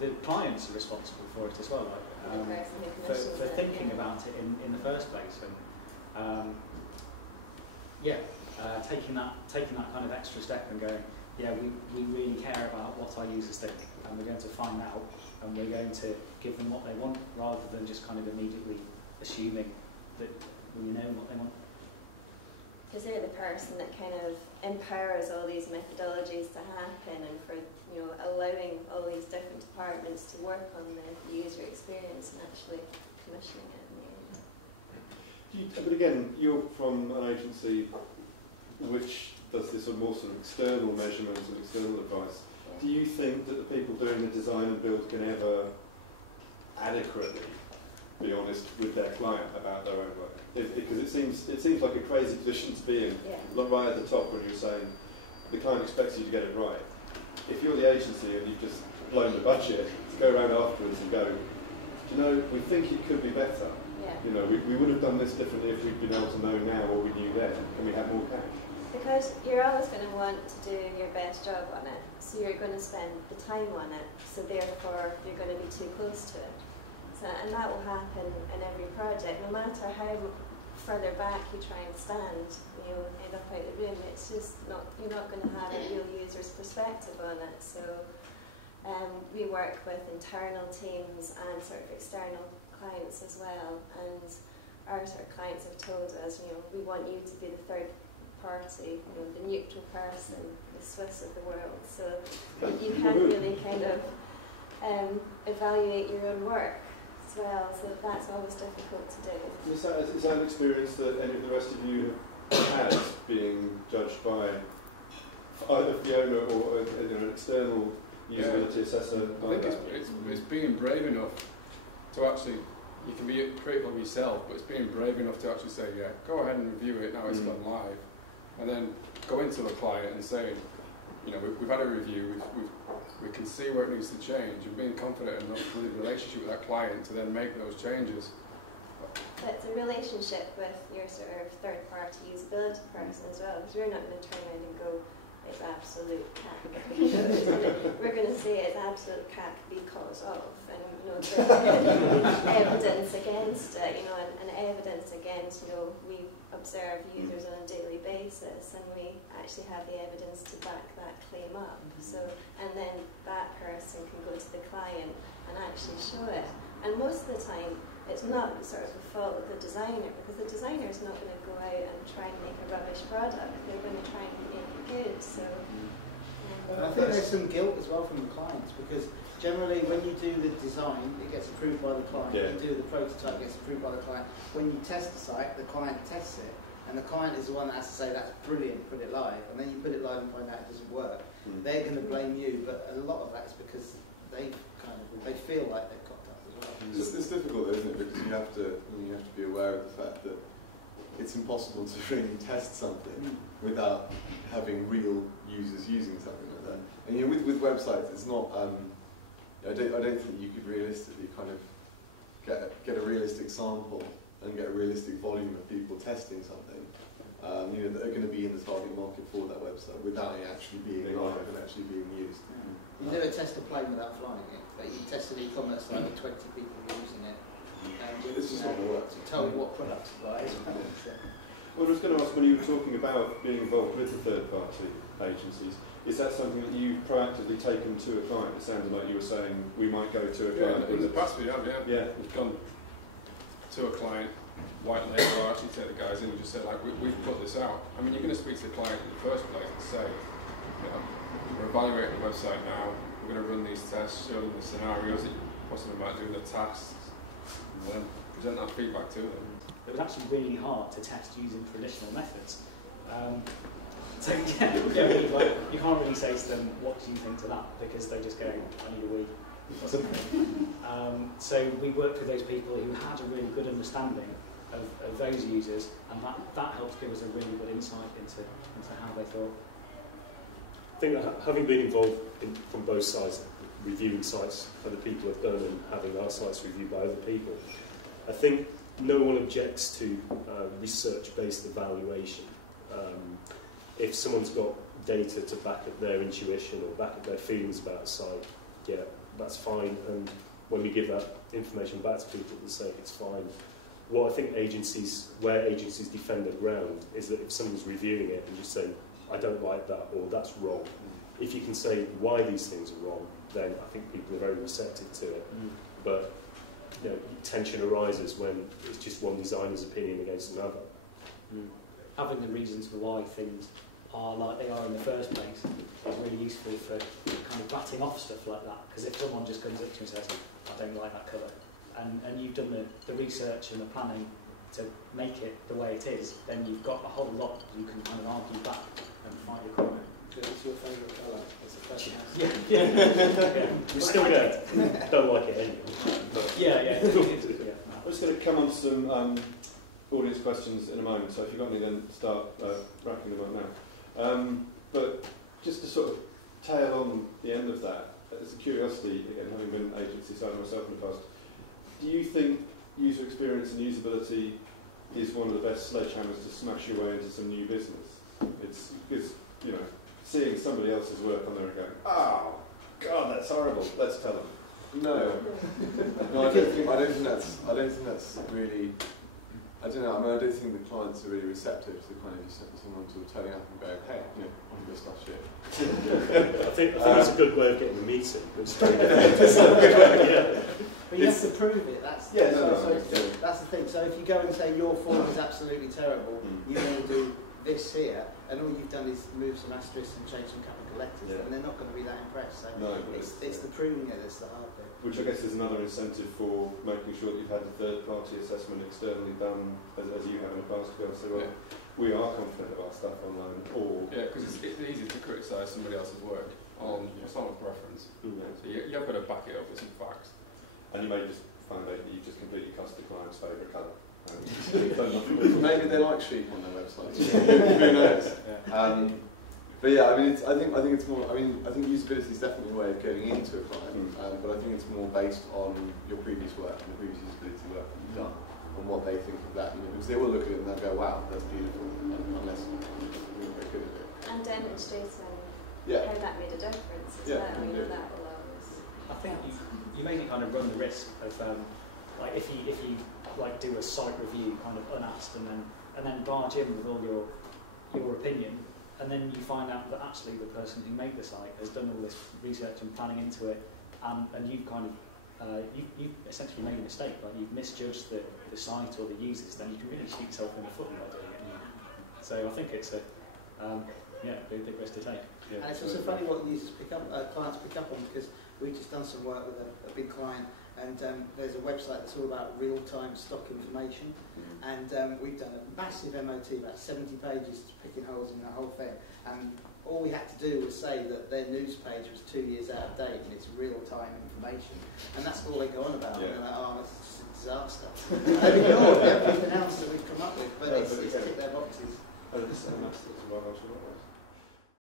the clients are responsible for it as well, like, for thinking about it in the first place, and taking that kind of extra step and going, yeah, we really care about what our users think, and we're going to find out, and we're going to give them what they want, rather than just kind of immediately assuming that we know what they want. Because they're the person that kind of empowers all these methodologies to happen, and for allowing all these different departments to work on the user experience and actually commissioning it in the end. But again, you're from an agency which does this more sort of external measurements and external advice. Yeah. Do you think that the people doing the design and build can ever adequately be honest with their client about their own work? Because it seems like a crazy position to be in, right at the top when you're saying the client expects you to get it right. If you're the agency and you've just blown the budget, to go around afterwards and go, you know, we think it could be better. Yeah. You know, we would have done this differently if we'd been able to know now what we knew then, and we had more cash. Because you're always going to want to do your best job on it, so you're going to spend the time on it, so therefore you're going to be too close to it. So, and that will happen in every project, no matter how further back you try and stand, you'll end up out of the room. It's just not, you're not going to have a real user's perspective on it. So we work with internal teams and sort of external clients as well, and our sort of clients have told us, we want you to be the third party, the neutral person, the Swiss of the world. So you can really kind of evaluate your own work as well. So that's always difficult to do. Is that an experience that any of the rest of you have had, being judged by either Fiona or an external usability assessor? I think it's being brave enough to actually. You can be critical of yourself, but it's being brave enough to actually say, yeah, go ahead and review it now it's gone live. And then go into the client and say, we've had a review, we can see where it needs to change, and being confident enough with the relationship with that client to then make those changes. But it's a relationship with your sort of third-party usability person as well, because we're not going to turn around and go, it's absolute cack. We're going to say it's absolute cack because of, and evidence against it, and evidence against, we observe users on a daily basis, and we actually have the evidence to back that claim up. So, and then that person can go to the client and actually show it. And most of the time, it's not sort of the fault of the designer, because the designer is not going to go out and try and make a rubbish product. They're going to try and make it good. So, I think there's some guilt as well from the clients, because generally when you do the design, it gets approved by the client. Yeah. When you do the prototype, it gets approved by the client. When you test the site, the client tests it, and the client is the one that has to say that's brilliant, put it live, and then you put it live and find out it doesn't work. They're going to blame you, but a lot of that is because they feel like they've cocked up as well. It's difficult, isn't it? Because you have to be aware of the fact that it's impossible to really test something without having real users using something like that. And with websites, it's not. I don't think you could realistically kind of get a realistic sample and get a realistic volume of people testing something. That are going to be in the target market for that website without it actually being live and actually being used. You never test a plane without flying it, but you test an e-commerce site with 20 people using it. And this is not going to work. To tell you what products to buy as well. Well, I was going to ask, when you were talking about being involved with the third-party agencies, is that something that you've proactively taken to a client? It sounded like you were saying we might go to a client. In the past we have, We've gone to a client, white label, or actually take the guys in and just say, like, we've put this out. I mean, you're going to speak to the client in the first place and say, we're evaluating the website now, we're going to run these tests, show them the scenarios that you possibly might do, the tasks, and then present that feedback to them. It was actually really hard to test using traditional methods. So you can't really say to them, what do you think to that? Because they just go, I need a wee. So we worked with those people who had a really good understanding of those users, and that helped give us a really good insight into how they thought. I think that having been involved from both sides, reviewing sites other people have done and having our sites reviewed by other people, I think no one objects to research-based evaluation. If someone's got data to back up their intuition or back up their feelings about a site, yeah, that's fine, and when we give that information back to people, they say it's fine. What I think where agencies defend their ground is that if someone's reviewing it and just saying, I don't like that, or that's wrong, if you can say why these things are wrong, then I think people are very receptive to it. But you know, tension arises when it's just one designer's opinion against another. Having the reasons for why things are like they are in the first place is really useful for kind of batting off stuff like that. Because if someone just comes up to you and says, I don't like that colour, and you've done the research and the planning to make it the way it is, then you've got a whole lot you can kind of argue back and fight your corner. What's your favourite colour? It's the first house. Yeah. We still don't like it anyway. But Yeah. I'm just going to come on to some audience questions in a moment, so if you've got any, then start racking them up now. But just to sort of tail on the end of that, as a curiosity, again, having been agency side myself in the past, do you think user experience and usability is one of the best sledgehammers to smash your way into some new business? It's because, you know, seeing somebody else's work on there and going, oh, God, that's horrible, let's tell them. No, I don't think that's really. I don't know. I mean, I don't think the clients are really receptive to kind of just someone sort of turning up and going, "Hey, you know, on your stuff shit." I think it's a good way of getting the meeting. But you have to prove it. That's that's the thing. So if you go and say your form is absolutely terrible, you want to do this here, and all you've done is move some asterisks and change some capital letters, and they're not going to be that impressed. So it's the proving it that's the hard bit. Which I guess is another incentive for making sure that you've had a third-party assessment externally done, as you have in the past, to be able to say, well, we are confident of our stuff online, or... Yeah, because it's easy to criticise somebody else's work on personal preference. So you've got to back it up with some facts. And you may just find out that you've just completely cussed the client's favourite colour. Maybe they like sheep on their website. Who knows? But yeah, I mean, I think it's more. I mean, I think usability is definitely a way of getting into a client, but I think it's more based on your previous work and the previous usability work that you've done, and what they think of that. You know, because they will look at it and they'll go, "Wow, that's beautiful," unless you're very good at it. And demonstrating how that made a difference as well. You know, that will always. I think you maybe kind of run the risk of like if you like do a site review kind of unasked and then barge in with all your opinion, and then you find out that actually the person who made the site has done all this research and planning into it, and you've kind of you've essentially made a mistake, like you've misjudged the site or the users, then you can really shoot yourself in the foot by doing it. So I think it's a big risk to take. Yeah. And it's also funny what users clients pick up on, because we've just done some work with a big client, and there's a website that's all about real-time stock information, and we've done a massive MOT, about 70 pages, picking holes in the whole thing, and all we had to do was say that their news page was 2 years out of date and it's real-time information, and that's all they go on about. And they're like, oh, it's just a disaster. They've ignored everything else that we've come up with, but it's ticked their boxes.